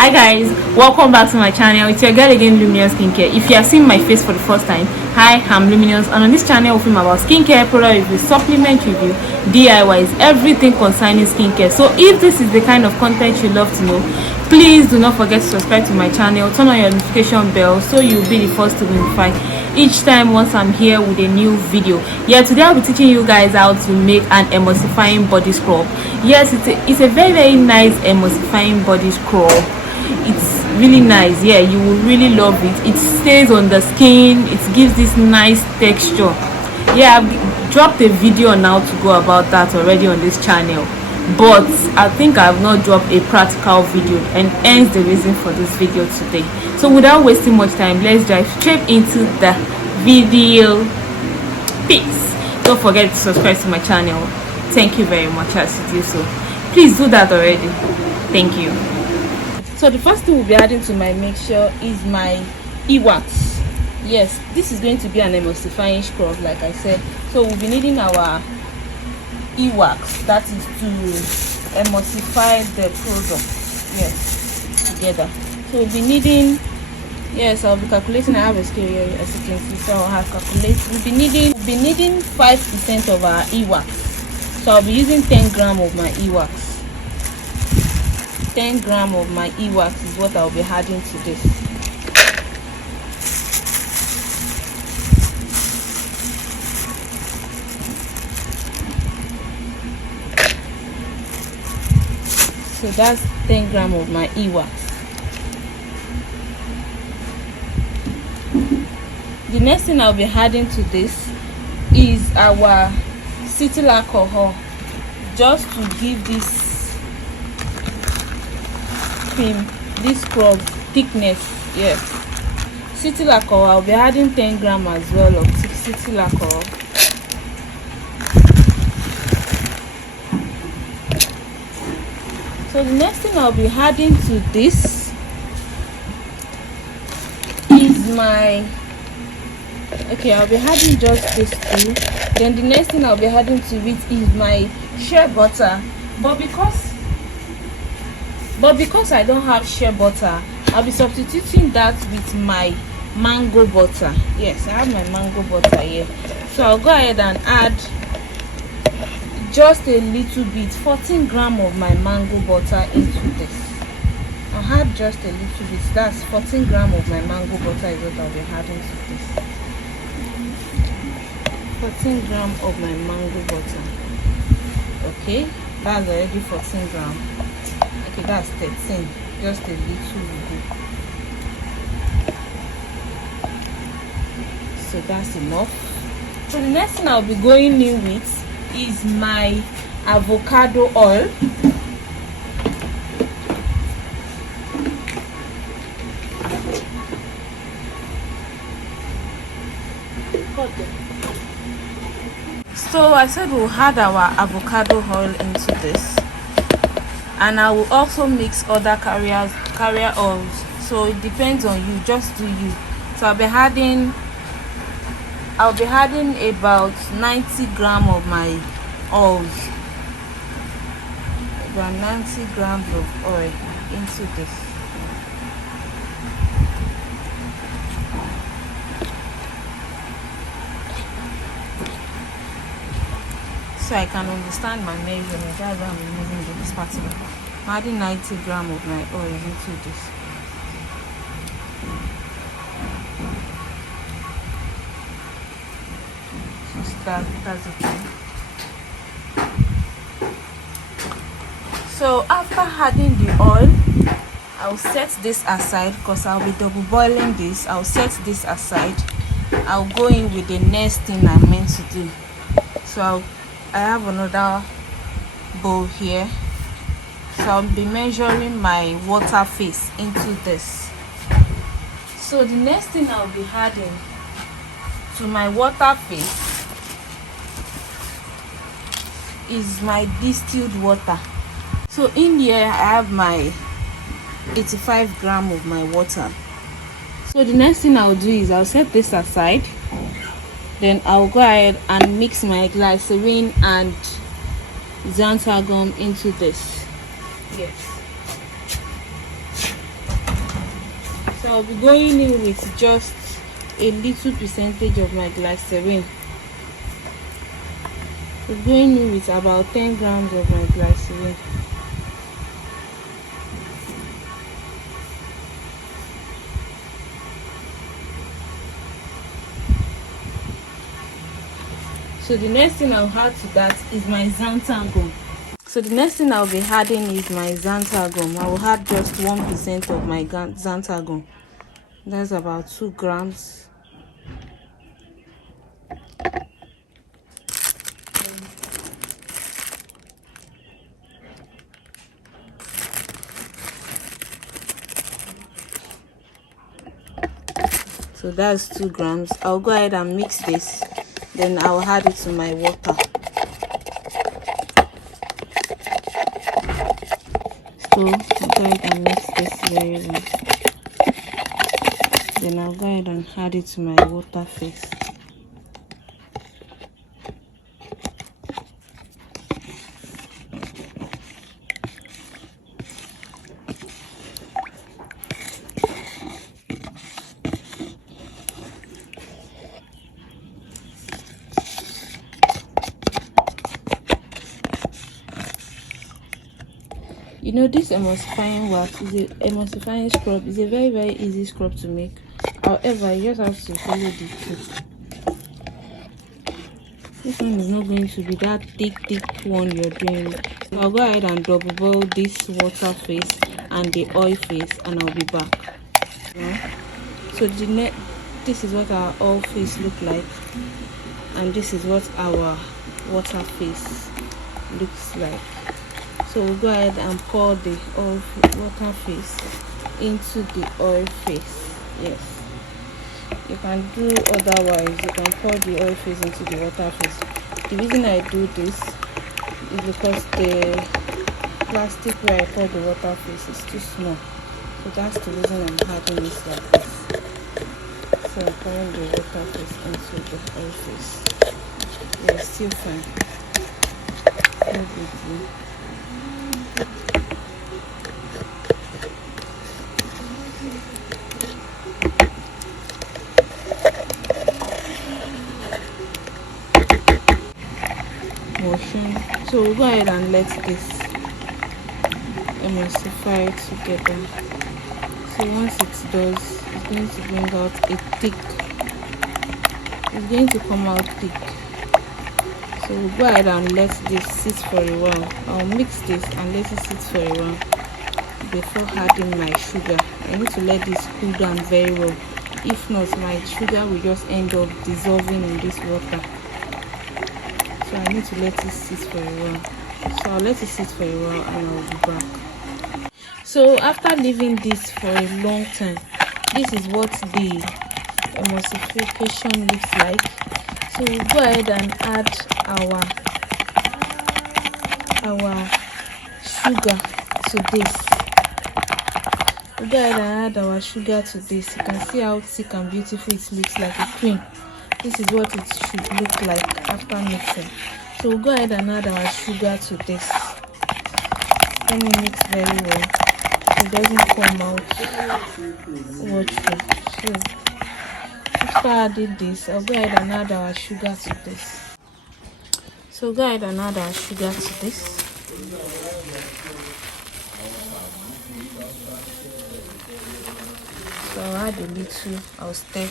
Hi guys, welcome back to my channel. It's your girl again, Luminous Skincare. If you have seen my face for the first time, hi, I'm Luminous, and on this channel we film about skincare, product review, supplement review, DIYs, everything concerning skincare. So if this is the kind of content you love to know, please do not forget to subscribe to my channel, turn on your notification bell so you'll be the first to be notified each time once I'm here with a new video. Yeah, today I'll be teaching you guys how to make an emulsifying body scrub. Yes, it's a very nice emulsifying body scrub. It's really nice. Yeah, you will really love it. It stays on the skin. It gives this nice texture. Yeah, I've dropped a video on how to go about that already on this channel, but I think I have not dropped a practical video, and hence the reason for this video today. So without wasting much time, let's dive straight into the video. Peace. Don't forget to subscribe to my channel. Thank you very much as you do so. Please do that already. Thank you. So the first thing we'll be adding to my mixture is my e-wax. Yes, this is going to be an emulsifying scrub, like I said. So we'll be needing our e-wax, that is to emulsify the product, yes, together. So we'll be needing, yes, I'll be calculating. I have a scale here as you can see, so I'll have calculated. We'll be needing 5% of our e-wax. So I'll be using 10 grams of my e-wax. 10 grams of my e-wax is what I'll be adding to this. So that's 10 grams of my e-wax. The next thing I'll be adding to this is our cetyl alcohol, just to give this cream, this scrub thickness. Yes, cetyl alcohol, I'll be adding 10 grams as well of cetyl alcohol. So the next thing I'll be adding to this is my, okay, I'll be adding just this two. Then the next thing I'll be adding to it is my shea butter, but because I don't have shea butter, I'll be substituting that with my mango butter. Yes, I have my mango butter here, so I'll go ahead and add just a little bit, 14 grams of my mango butter into this. I'll add just a little bit, that's 14 grams of my mango butter is what I'll be adding to this. 14 grams of my mango butter. Okay, that's already 14 grams. Okay, that's 13, just a little bit. So that's enough. So the next thing I'll be going in with is my avocado oil. So I said we'll add our avocado oil into this, and I will also mix other carrier oils, so it depends on you, just do you. So I'll be adding about 90 grams of my oils, about 90 grams of oil into this. So I can understand my measurement, that's why I'm using this spatula. I'm adding 90 grams of my oil into this. That's it. So after adding the oil, I'll set this aside because I'll be double boiling this. I'll set this aside. I'll go in with the next thing I'm meant to do. So I have another bowl here, so I'll be measuring my water phase into this. So the next thing I'll be adding to my water phase is my distilled water. So in here I have my 85 grams of my water. So the next thing I'll do is I'll set this aside. Then I'll go ahead and mix my glycerin and xanthan gum into this. Yes. I'll be going in with just a little percentage of my glycerin. I'm going in with about 10 grams of my glycerin. So the next thing I'll add to that is my xanthan gum. So the next thing I'll be adding is my xanthan gum. I will add just 1% of my xanthan gum. That's about 2 grams. So that's 2 grams. I'll go ahead and mix this. Then I'll add it to my water. So I'll go ahead and mix this very well. Then I'll go ahead and add it to my water first. You know, this emulsifying wax is emulsifying scrub is a very easy scrub to make. However, you just have to follow the tip. This one is not going to be that thick one you're doing. So I'll go ahead and double boil this water phase and the oil phase, and I'll be back. So this is what our oil phase look like, and this is what our water phase looks like. So we'll go ahead and pour the water phase into the oil phase. Yes, you can do otherwise. You can pour the oil phase into the water phase. The reason I do this is because the plastic where I pour the water phase is too small. So that's the reason I'm having this like this. So I'm pouring the water phase into the oil phase. Yeah, still fine. No big deal. So we'll go ahead and let this emulsify together. So once it does, it's going to bring out a thick, it's going to come out thick. So we'll go ahead and let this sit for a while. I'll mix this and let it sit for a while before adding my sugar. I need to let this cool down very well. If not, my sugar will just end up dissolving in this water. So I need to let it sit for a while. So I'll let it sit for a while and I'll be back. So after leaving this for a long time, this is what the emulsification looks like. So we'll go ahead and add our sugar to this. We'll go ahead and add our sugar to this. You can see how thick and beautiful it looks, like a cream. This is what it should look like after mixing. So we'll go ahead and add our sugar to this. Let me mix very well so it doesn't come out watery. So after adding this, I'll go ahead and add our sugar to this. So go ahead and add our sugar to this. So I'll add a little, I'll stir.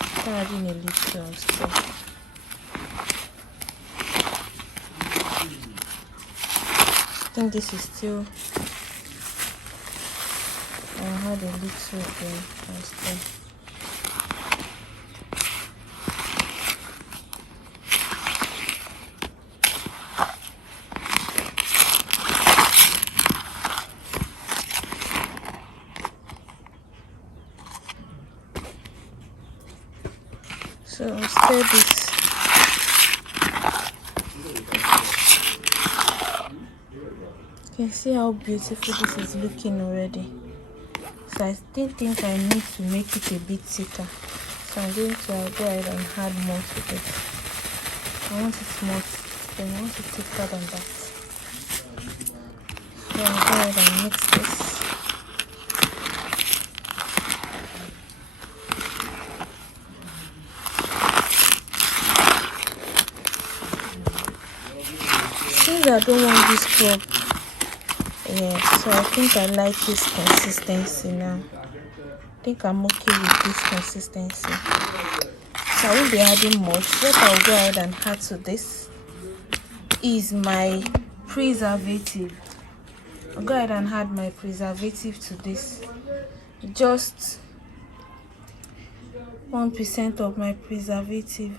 After adding a little, I'll stir. I think this is still, I'll add a little again, I'll stir. So I'll stir this. You can see how beautiful this is looking already. So I still think I need to make it a bit thicker. So I'm going to go ahead and add more to it. I want it more, then I want it thicker than that. So I'll go ahead and mix this. I don't want this crop. Yeah, so I think I like this consistency now. I think I'm okay with this consistency. So I won't be adding much. What I'll go ahead and add to this is my preservative. I'll go ahead and add my preservative to this. Just 1% of my preservative.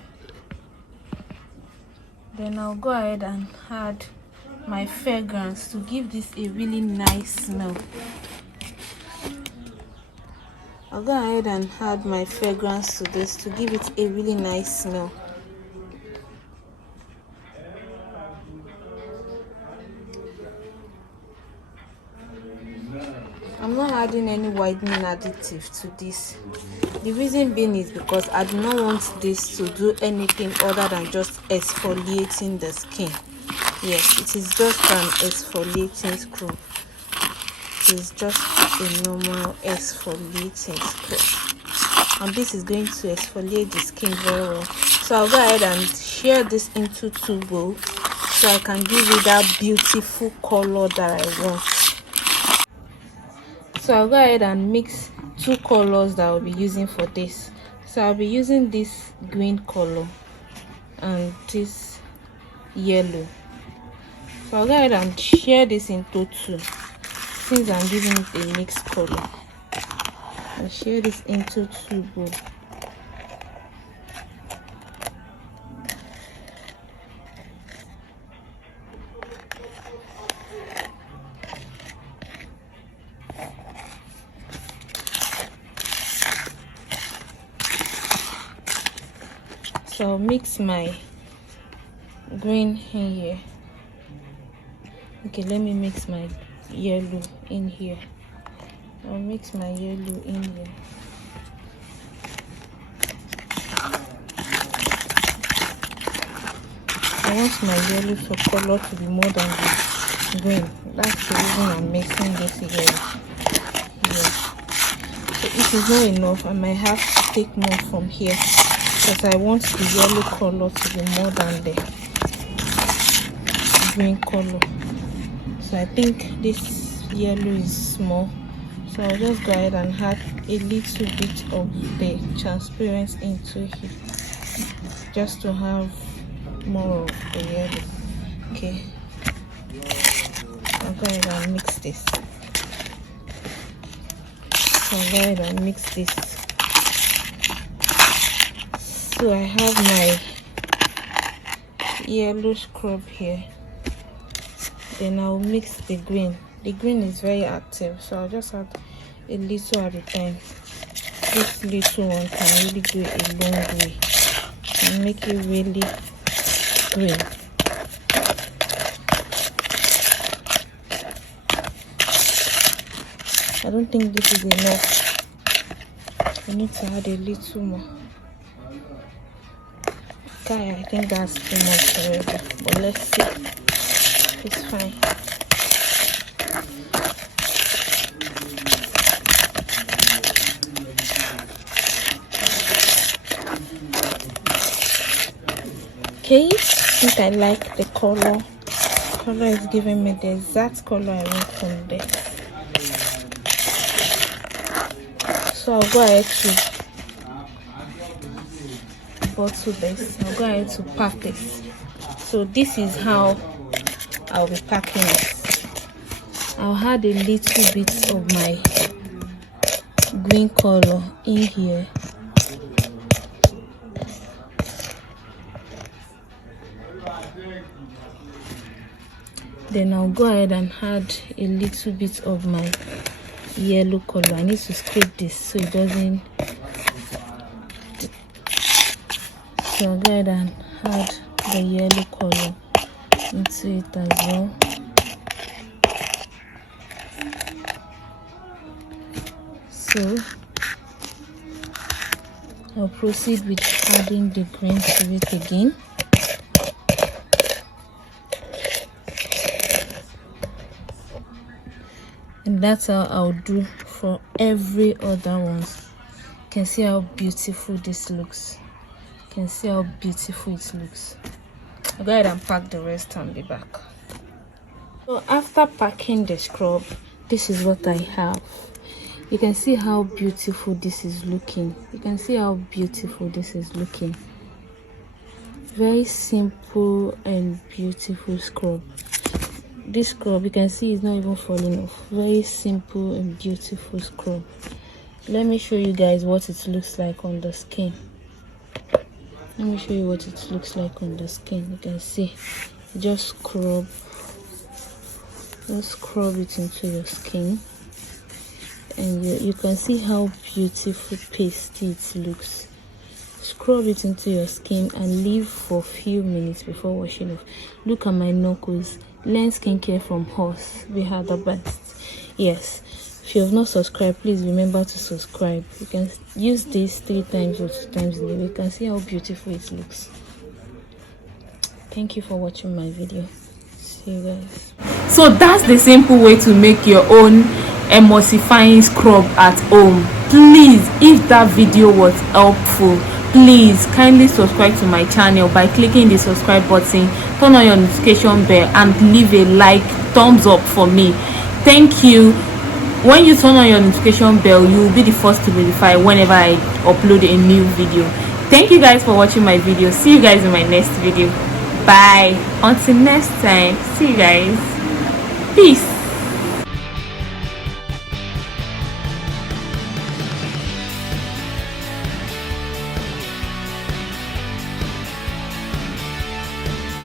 Then I'll go ahead and add my fragrance to give this a really nice smell. I'll go ahead and add my fragrance to this to give it a really nice smell. I'm not adding any whitening additive to this. The reason being is because I do not want this to do anything other than just exfoliating the skin. Yes, it is just an exfoliating scrub. It is just a normal exfoliating scrub, and this is going to exfoliate the skin very well. So I'll go ahead and share this into 2 bowls so I can give it that beautiful color that I want. So I'll go ahead and mix 2 colors that I'll be using for this. So I'll be using this green color and this yellow. So I'll go ahead and share this into 2 since I'm giving it a mixed color. I'll share this into 2 bowls. So I'll mix my green in here. Okay, let me mix my yellow in here. I'll mix my yellow in here. I want my yellow to color to be more than the green. That's the reason I'm mixing this together. Yeah. So if it's not enough, I might have to take more from here, because I want the yellow color to be more than the green color. So I think this yellow is small, so I'll just go ahead and add a little bit of the transparency into here, just to have more of the yellow. Okay, I'll go ahead and mix this. So I'll go ahead and mix this. So I have my yellow scrub here. Then I'll mix the green. The green is very active, so I'll just add a little at a time. This little one can really go a long way and make it really green. I don't think this is enough. I need to add a little more. Okay, I think that's too much already, but let's see. It's fine. Okay, I think I like the color. Color is giving me the exact color I want from there. So I'll go ahead to bottle this. I'll go ahead to pack this. So this is how I'll be packing it. I'll add a little bit of my green color in here. Then I'll go ahead and add a little bit of my yellow color. I need to scrape this so it doesn't. So I'll go ahead and add the yellow color into it as well. So I'll proceed with adding the green to it again. And that's how I'll do for every other one. You can see how beautiful this looks. You can see how beautiful it looks. I'll go ahead and pack the rest and be back. So after packing the scrub, this is what I have. You can see how beautiful this is looking. You can see how beautiful this is looking. Very simple and beautiful scrub. This scrub, you can see, is not even falling off. Very simple and beautiful scrub. Let me show you guys what it looks like on the skin. Let me show you what it looks like on the skin. You can see, just scrub it into your skin, and you can see how beautiful pasty it looks. Scrub it into your skin and leave for a few minutes before washing off. Look at my knuckles. Learn skincare from us. We are the best. Yes, if you have not subscribed, please remember to subscribe. You can use this 3 times or 2 times in a day. You can see how beautiful it looks. Thank you for watching my video. See you guys. So that's the simple way to make your own emulsifying scrub at home. Please, if that video was helpful, please kindly subscribe to my channel by clicking the subscribe button, turn on your notification bell, and leave a like, thumbs up for me. Thank you. When you turn on your notification bell, you will be the first to be notified whenever I upload a new video. Thank you guys for watching my video. See you guys in my next video. Bye. Until next time. See you guys. Peace.